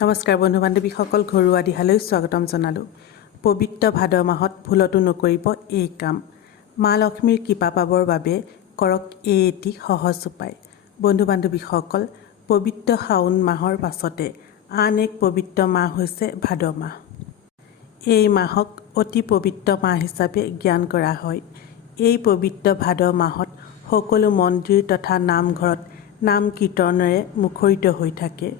নমস্কাৰ বন্ধু বান্ধৱীসকল, ঘৰুৱা দিহালৈ স্বাগতম জনালোঁ। পবিত্ৰ ভাদ মাহত ভুলতো নকৰিব এই কাম। মা লক্ষ্মীৰ কৃপা পাবৰ বাবে কৰক এই এটি সহজ উপায়। বন্ধু বান্ধৱীসকল, পবিত্ৰ শাওণ মাহৰ পাছতে আন এক পবিত্ৰ মাহ হৈছে ভাদ মাহ। এই মাহক অতি পবিত্ৰ মাহ হিচাপে জ্ঞান কৰা হয়। এই পবিত্ৰ ভাদ মাহত সকলো মন্দিৰ তথা নামঘৰত নাম কীৰ্তনেৰে মুখৰিত হৈ থাকে।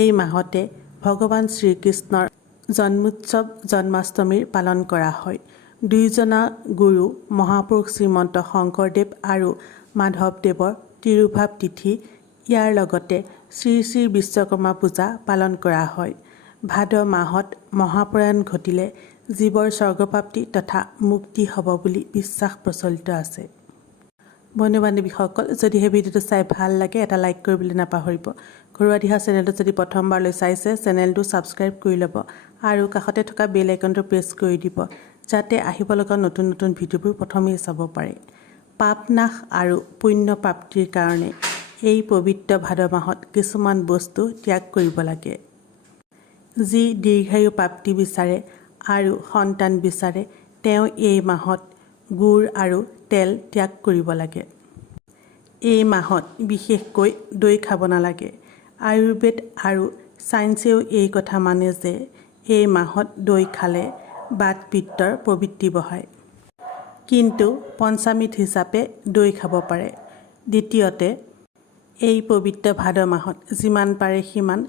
এই মাহতে ভগৱান শ্ৰীকৃষ্ণৰ জন্মোৎসৱ জন্মাষ্টমীৰ পালন কৰা হয়। দুয়োজনা গুৰু মহাপুৰুষ শ্ৰীমন্ত শংকৰদেৱ আৰু মাধৱদেৱৰ তিৰুভাৱ তিথি, ইয়াৰ লগতে শ্ৰী শ্ৰী বিশ্বকৰ্মা পূজা পালন কৰা হয়। ভাদ মাহত মহাপ্ৰয়াণ ঘটিলে জীৱৰ স্বৰ্গপ্ৰাপ্তি তথা মুক্তি হ'ব বুলি বিশ্বাস প্ৰচলিত আছে। বন্ধু বান্ধৱীসকল, যদিহে ভিডিঅ'টো চাই ভাল লাগে এটা লাইক কৰিবলৈ নাপাহৰিব। ঘৰুৱা দিহা চেনেলটো যদি প্ৰথমবাৰলৈ চাইছে চেনেলটো ছাবস্ক্ৰাইব কৰি ল'ব আৰু কাষতে থকা বেল আইকনটো প্ৰেছ কৰি দিব, যাতে আহিব লগা নতুন নতুন ভিডিঅ'বোৰ প্ৰথমেই চাব পাৰে। পাপ নাশ আৰু পুণ্য প্ৰাপ্তিৰ কাৰণে এই পবিত্ৰ ভাদ মাহত কিছুমান বস্তু ত্যাগ কৰিব লাগে। যি দীৰ্ঘায়ু প্ৰাপ্তি বিচাৰে আৰু সন্তান বিচাৰে তেওঁ এই মাহত গুড় আৰু তেল ত্যাগ কৰিব লাগে। এই মাহত বিশেষকৈ দৈ খাব নালাগে। আয়ুৰ্বেদ আৰু ছায়েন্সেও এই কথা মানে যে এই মাহত দৈ খালে বাত পিত্তৰ প্ৰবৃত্তি বঢ়ায়। কিন্তু পঞ্চামৃত হিচাপে দৈ খাব পাৰে। দ্বিতীয়তে, এই পবিত্ৰ ভাদ মাহত যিমান পাৰে সিমান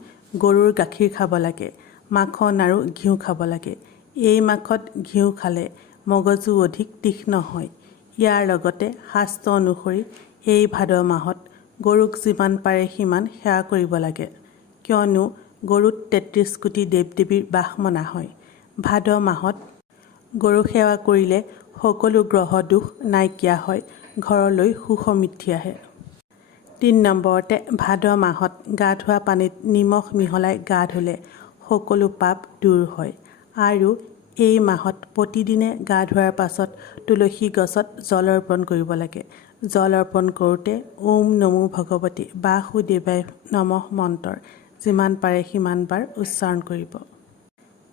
গৰুৰ গাখীৰ খাব লাগে, মাখন আৰু ঘিউ খাব লাগে। এই মাহত ঘিউ খালে মগজু অধিক তীক্ষ্ণ হয়। ইয়াৰ লগতে শাস্ত্ৰ অনুসৰি এই ভাদ মাহত গৰুক যিমান পাৰে সিমান সেৱা কৰিব লাগে, কিয়নো গৰুত ৩৩ কোটি দেৱ দেৱীৰ বাস মনা হয়। ভাদ মাহত গৰু সেৱা কৰিলে সকলো গ্ৰহ দোষ নাইকিয়া হয়, ঘৰলৈ সুখ সমৃদ্ধি আহে। ৩ নম্বৰতে, ভাদ মাহত গা ধোৱা পানীত নিমখ মিহলাই গা ধুলে সকলো পাপ দূৰ হয়। আৰু এই মাহত প্ৰতিদিনে গা ধোৱাৰ পাছত তুলসী গছত জল অৰ্পণ কৰিব লাগে। জল অৰ্পণ কৰোঁতে ওম নমো ভগৱতী বাসুদেৱায় নমঃ মন্ত্ৰ যিমান পাৰে সিমান বাৰ উচ্চাৰণ কৰিব।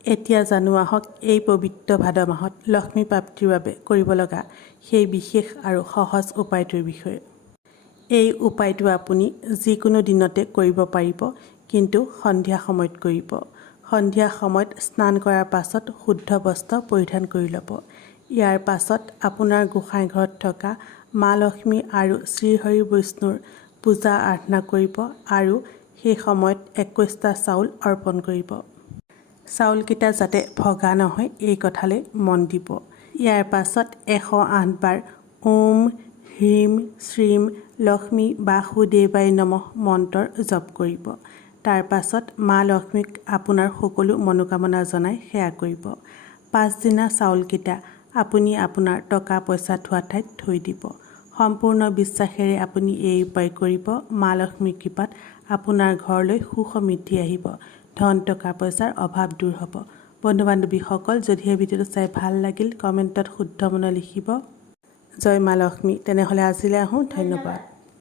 এতিয়া জানো আহক এই পবিত্ৰ ভাদ মাহত লক্ষ্মী প্ৰাপ্তিৰ বাবে কৰিব লগা সেই বিশেষ আৰু সহজ উপায়টোৰ বিষয়ে। এই উপায়টো আপুনি যিকোনো দিনতে কৰিব পাৰিব, কিন্তু সন্ধিয়া সময়ত কৰিব। সন্ধিয়া সময়ত স্নান কৰাৰ পাছত শুদ্ধ বস্ত্ৰ পৰিধান কৰি ল'ব। ইয়াৰ পাছত আপোনাৰ গোসাঁই ঘৰত থকা মা লক্ষ্মী আৰু শ্ৰীহৰি বৈষ্ণুৰ পূজা আৰাধনা কৰিব আৰু সেই সময়ত 21টা চাউল অৰ্পণ কৰিব। চাউলকেইটা যাতে ভগা নহয় এই কথালৈ মন দিব। ইয়াৰ পাছত 108 বাৰ ওম হ্ৰীম শ্ৰীম লক্ষ্মী বাসুদেৱায় নমঃ মন্ত্ৰ জপ কৰিব। তাৰ পাছত মা লক্ষ্মীক আপোনাৰ সকলো মনোকামনা জনাই সেৱা কৰিব। পাছদিনা চাউলকেইটা আপুনি আপোনাৰ টকা পইচা থোৱা ঠাইত থৈ দিব। সম্পূৰ্ণ বিশ্বাসেৰে আপুনি এই উপায় কৰিব। মা লক্ষ্মীৰ কৃপাত আপোনাৰ ঘৰলৈ সুখ সমৃদ্ধি আহিব, ধন টকা পইচাৰ অভাৱ দূৰ হ'ব। বন্ধু বান্ধৱীসকল, যদিহে ভিডিঅ'টো চাই ভাল লাগিল কমেণ্টত শুদ্ধ মনে লিখিব জয় মা লক্ষ্মী। তেনেহ'লে আজিলৈ আহোঁ, ধন্যবাদ।